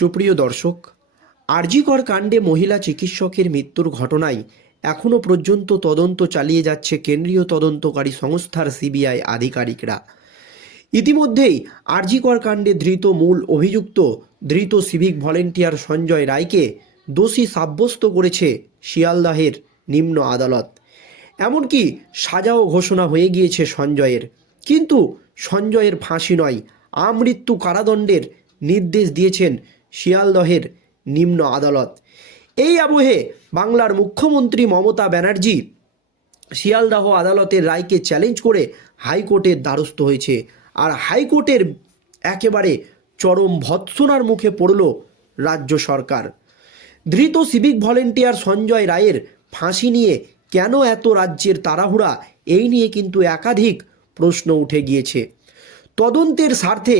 সুপ্রিয় দর্শক, আরজিকর কাণ্ডে মহিলা চিকিৎসকের মৃত্যুর ঘটনায় এখনও পর্যন্ত তদন্ত চালিয়ে যাচ্ছে কেন্দ্রীয় তদন্তকারী সংস্থার সিবিআই আধিকারিকরা। ইতিমধ্যেই আরজিকর কাণ্ডে ধৃত মূল অভিযুক্ত, ধৃত সিভিক ভলেন্টিয়ার সঞ্জয় রায়কে দোষী সাব্যস্ত করেছে শিয়ালদাহের নিম্ন আদালত। এমনকি সাজাও ঘোষণা হয়ে গিয়েছে সঞ্জয়ের। কিন্তু সঞ্জয়ের ফাঁসি নয়, আমৃত্যু কারাদণ্ডের নির্দেশ দিয়েছেন শিয়ালদহের নিম্ন আদালত। এই আবহে বাংলার মুখ্যমন্ত্রী মমতা ব্যানার্জি শিয়ালদাহ আদালতের রায়কে চ্যালেঞ্জ করে হাইকোর্টের দ্বারস্থ হয়েছে। আর হাইকোর্টের একেবারে চরম ভৎসনার মুখে পড়ল রাজ্য সরকার। ধৃত সিভিক ভলেন্টিয়ার সঞ্জয় রায়ের ফাঁসি নিয়ে কেন এত রাজ্যের তাড়াহুড়া, এই নিয়ে কিন্তু একাধিক প্রশ্ন উঠে গিয়েছে। তদন্তের স্বার্থে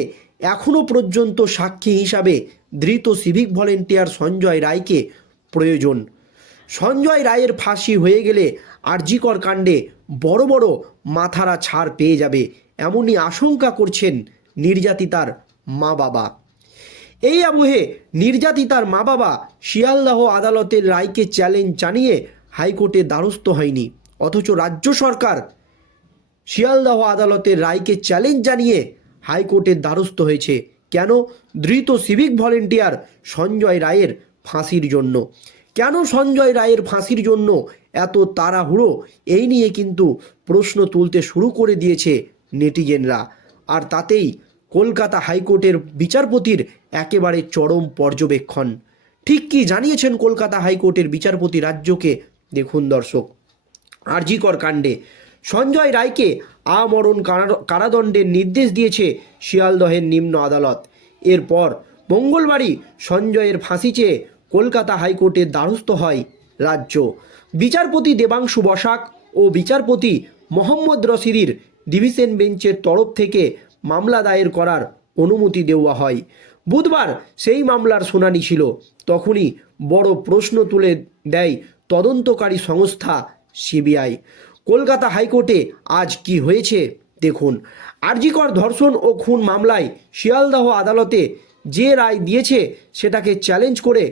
এখনও পর্যন্ত সাক্ষী হিসাবে ধৃত সিভিক ভলেন্টিয়ার সঞ্জয় রায়কে প্রয়োজন। সঞ্জয় রায়ের ফাঁসি হয়ে গেলে আরজিকর কাণ্ডে বড় বড় মাথারা ছাড় পেয়ে যাবে এমনই আশঙ্কা করছেন নির্যাতিতার মা বাবা এই আবহে নির্যাতিতার মা বাবা শিয়ালদাহ আদালতের রায়কে চ্যালেঞ্জ জানিয়ে হাইকোর্টে দ্বারস্থ হয়নি। অথচ রাজ্য সরকার শিয়ালদাহ আদালতের রায়কে চ্যালেঞ্জ জানিয়ে হাইকোর্টের দ্বারস্থ হয়েছে। কেন ধৃত সিভিক ভলেন্টিয়ার সঞ্জয় রায়ের ফাঁসির জন্য? কেন সঞ্জয় রায়ের ফাঁসির জন্য এত তাড়াহুড়ো? এই নিয়ে কিন্তু প্রশ্ন তুলতে শুরু করে দিয়েছে নেটিজেনরা। আর তাতেই কলকাতা হাইকোর্টের বিচারপতির একেবারে চরম পর্যবেক্ষণ। ঠিক কি জানিয়েছেন কলকাতা হাইকোর্টের বিচারপতি রাজ্যকে? দেখুন দর্শক। আরজিকর কাণ্ডে সঞ্জয় রায়কে আমরণ কারাদণ্ডের নির্দেশ দিয়েছে শিয়ালদহের নিম্ন আদালত। এরপর মঙ্গলবারই সঞ্জয়ের ফাঁসি চেয়ে কলকাতা হাইকোর্টের দ্বারস্থ হয় রাজ্য। বিচারপতি দেবাংশু বসাক ও বিচারপতি মোহাম্মদ রশিদির ডিভিশন বেঞ্চের তরফ থেকে মামলা দায়ের করার অনুমতি দেওয়া হয়। বুধবার সেই মামলার শুনানি ছিল। তখনই বড় প্রশ্ন তুলে দেয় তদন্তকারী সংস্থা সিবিআই। কলকাতা হাইকোর্টে আজ কি হয়েছে দেখুন। আরজিকর ধর্ষণ ও খুন মামলায় শিয়ালদাহ আদালতে যে রায় দিয়েছে সেটাকে চ্যালেঞ্জ করে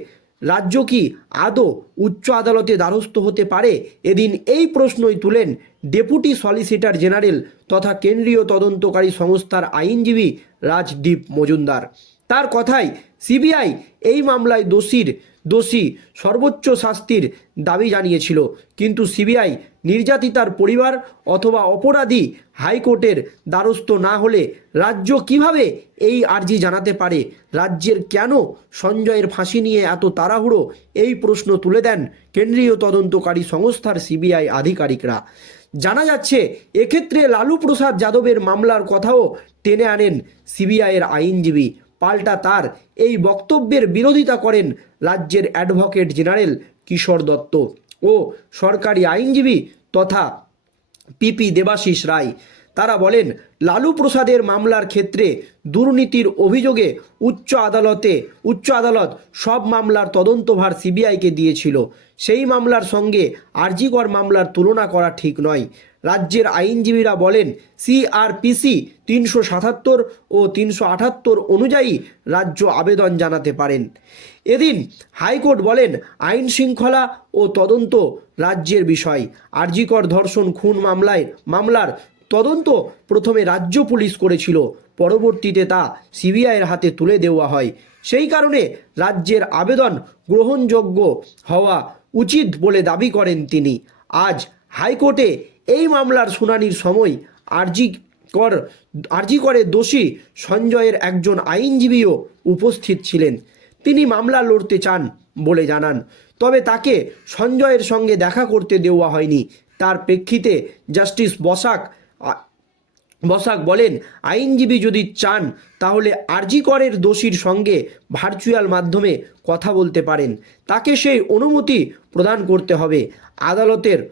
রাজ্য কি আদৌ উচ্চ আদালতে দ্বারস্থ হতে পারে? এদিন এই প্রশ্নই তুলেন ডেপুটি সলিসিটর জেনারেল তথা কেন্দ্রীয় তদন্তকারী সংস্থার আইনজীবী রাজদীপ মজুমদার। তার কথায় সিবিআই এই মামলায় দোষীর দোষী সর্বোচ্চ শাস্তির দাবি জানিয়েছিল। কিন্তু সিবিআই নির্যাতিতার পরিবার অথবা অপরাধী হাইকোর্টের দ্বারস্থ না হলে রাজ্য কীভাবে এই আর্জি জানাতে পারে? রাজ্যের কেন সঞ্জয়ের ফাঁসি নিয়ে এত তাড়াহুড়ো? এই প্রশ্ন তুলে দেন কেন্দ্রীয় তদন্তকারী সংস্থার সিবিআই আধিকারিকরা। জানা যাচ্ছে, এক্ষেত্রে লালু প্রসাদ যাদবের মামলার কথাও টেনে আনেন সিবিআইয়ের আইনজীবী। পাল্টা তার এই বক্তব্যের বিরোধিতা করেন রাজ্যের অ্যাডভোকেট জেনারেল কিশোর দত্ত ও সরকারি আইনজীবী তথা পিপি দেবাশিস রায়। তারা বলেন, লালু প্রসাদের মামলার ক্ষেত্রে দুর্নীতির অভিযোগে উচ্চ আদালতে, উচ্চ আদালত সব মামলার তদন্তভার সিবিআইকে দিয়েছিল। সেই মামলার সঙ্গে আরজিকর মামলার তুলনা করা ঠিক নয়। রাজ্যের আইনজীবীরা বলেন, সিআরপিসি তিনশো সাতাত্তর ও তিনশো আটাত্তর অনুযায়ী রাজ্য আবেদন জানাতে পারেন। এদিন হাইকোর্ট বলেন আইন শৃঙ্খলা ও তদন্ত রাজ্যের বিষয়। আরজিকর ধর্ষণ খুন মামলায় মামলার তদন্ত প্রথমে রাজ্য পুলিশ করেছিল, পরবর্তীতে তা সিবিআইয়ের হাতে তুলে দেওয়া হয়। সেই কারণে রাজ্যের আবেদন গ্রহণযোগ্য হওয়া উচিত বলে দাবি করেন তিনি। আজ হাইকোর্টে এই মামলার শুনানির সময় আরজি কর আরজি করে দোষী সঞ্জয়ের একজন আইনজীবীও উপস্থিত ছিলেন। তিনি মামলা লড়তে চান বলে জানান। তবে তাকে সঞ্জয়ের সঙ্গে দেখা করতে দেওয়া হয়নি। তার প্রেক্ষিতে জাস্টিস বসাক বসাক বলেন, আইনজীবী যদি চান, তাহলে আরজি করের দোষীর সঙ্গে ভার্চুয়াল মাধ্যমে কথা বলতে পারেন। তাকে সেই অনুমতি প্রদান করতে হবে। আদালতের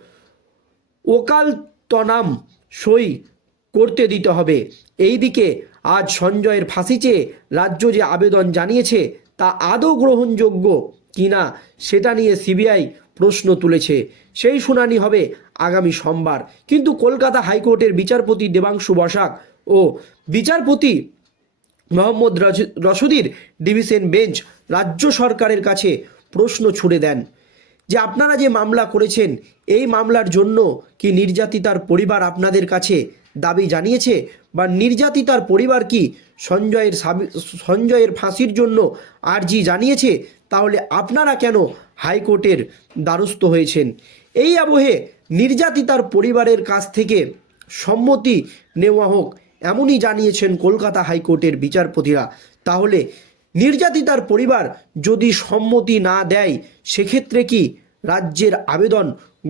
ওকালতনাম সই করতে দিতে হবে। এই দিকে আজ সঞ্জয়ের ফাঁসি চেয়ে রাজ্য যে আবেদন জানিয়েছে তা আদৌ গ্রহণযোগ্য কিনা সেটা নিয়ে সিবিআই প্রশ্ন তুলেছে। সেই শুনানি হবে আগামী সোমবার। কিন্তু কলকাতা হাইকোর্টের বিচারপতি দেবাংশু বসাক ও বিচারপতি মোহাম্মদ রশিদির ডিভিশন বেঞ্চ রাজ্য সরকারের কাছে প্রশ্ন ছুড়ে দেন যে আপনারা যে মামলা করেছেন, এই মামলার জন্য কি নির্যাতিতার পরিবার আপনাদের কাছে দাবি জানিয়েছে বা নির্যাতিতার পরিবার কি? সঞ্জয়ের সঞ্জয়ের ফাঁসির জন্য আর্জি জানিয়েছে? তাহলে আপনারা কেন হাইকোর্টের দ্বারস্থ হয়েছেন? এই আবহে নির্যাতিতার পরিবারের কাছ থেকে সম্মতি নেওয়া হোক, এমনই জানিয়েছেন কলকাতা হাইকোর্টের বিচারপতিরা। তাহলে নির্যাতিতার পরিবার যদি সম্মতি না দেয়, সেক্ষেত্রে কি রাজ্যের আবেদন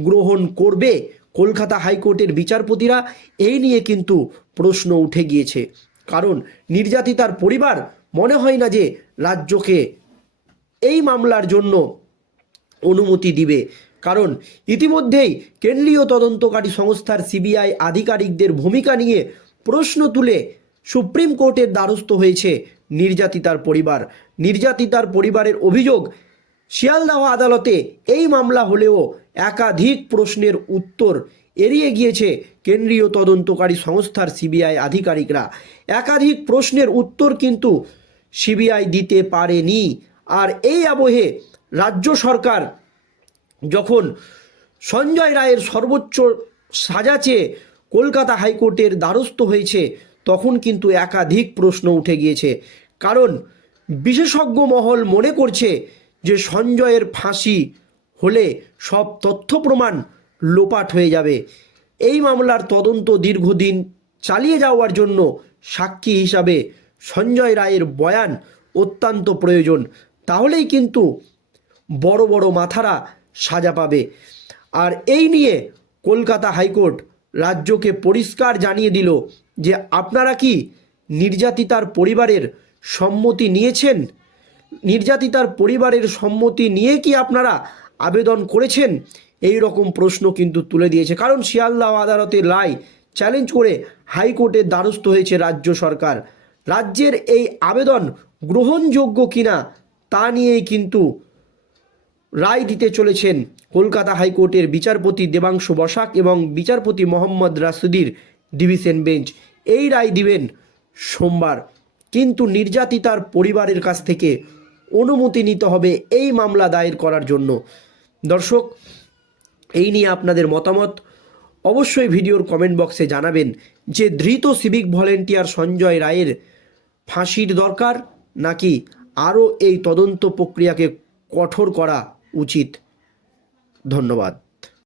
গ্রহণ করবে? কলকাতা হাইকোর্টের বিচারপতিরা এই নিয়ে কিন্তু প্রশ্ন উঠে গিয়েছে। কারণ নির্যাতিতার পরিবার মনে হয় না যে রাজ্যকে এই মামলার জন্য অনুমতি দিবে। কারণ ইতিমধ্যেই কেন্দ্রীয় তদন্তকারী সংস্থার সিবিআই আধিকারিকদের ভূমিকা নিয়ে প্রশ্ন তুলে সুপ্রিম কোর্টের দ্বারস্থ হয়েছে নির্যাতিতার পরিবার। নির্যাতিতার পরিবারের অভিযোগ শিয়ালদাহ আদালতে এই মামলা হলেও একাধিক প্রশ্নের উত্তর এড়িয়ে গিয়েছে কেন্দ্রীয় তদন্তকারী সংস্থার সিবিআই আধিকারিকরা। একাধিক প্রশ্নের উত্তর কিন্তু সিবিআই দিতে পারেনি। আর এই আবহে রাজ্য সরকার যখন সঞ্জয় রায়ের সর্বোচ্চ সাজা চেয়ে কলকাতা হাইকোর্টের দ্বারস্থ হয়েছে, তখন কিন্তু একাধিক প্রশ্ন উঠে গিয়েছে। কারণ বিশেষজ্ঞ মহল মনে করছে যে সঞ্জয়ের ফাঁসি হলে সব তথ্য প্রমাণ লোপাট হয়ে যাবে। এই মামলার তদন্ত দীর্ঘদিন চালিয়ে যাওয়ার জন্য সাক্ষী হিসাবে সঞ্জয় রায়ের বয়ান অত্যন্ত প্রয়োজন। তাহলেই কিন্তু বড় বড় মাথারা সাজা পাবে। আর এই নিয়ে কলকাতা হাইকোর্ট রাজ্যকে পরিষ্কার জানিয়ে দিল যে আপনারা কি নির্যাতিতার পরিবারের সম্মতি নিয়েছেন? নির্যাতিতার পরিবারের সম্মতি নিয়ে কি আপনারা আবেদন করেছেন? এই রকম প্রশ্ন কিন্তু তুলে দিয়েছে। কারণ শিয়ালদাহ আদালতের রায় চ্যালেঞ্জ করে হাইকোর্টের দ্বারস্থ হয়েছে রাজ্য সরকার। রাজ্যের এই আবেদন গ্রহণযোগ্য কিনা তা নিয়েই কিন্তু রায় দিতে চলেছেন কলকাতা হাইকোর্টের বিচারপতি দেবাংশু বসাক এবং বিচারপতি মোহাম্মদ রাসুদির ডিভিশন বেঞ্চ। এই রায় দিবেন সোমবার। কিন্তু নির্যাতিতার পরিবারের কাছ থেকে অনুমতি নিতে হবে এই মামলা দায়ের করার জন্য। দর্শক, এই নিয়ে আপনাদের মতামত অবশ্যই ভিডিওর কমেন্ট বক্সে জানাবেন যে ধৃত সিভিক ভলেন্টিয়ার সঞ্জয় রায়ের ফাঁসির দরকার নাকি আরও এই তদন্ত প্রক্রিয়াকে কঠোর করা উচিত? ধন্যবাদ।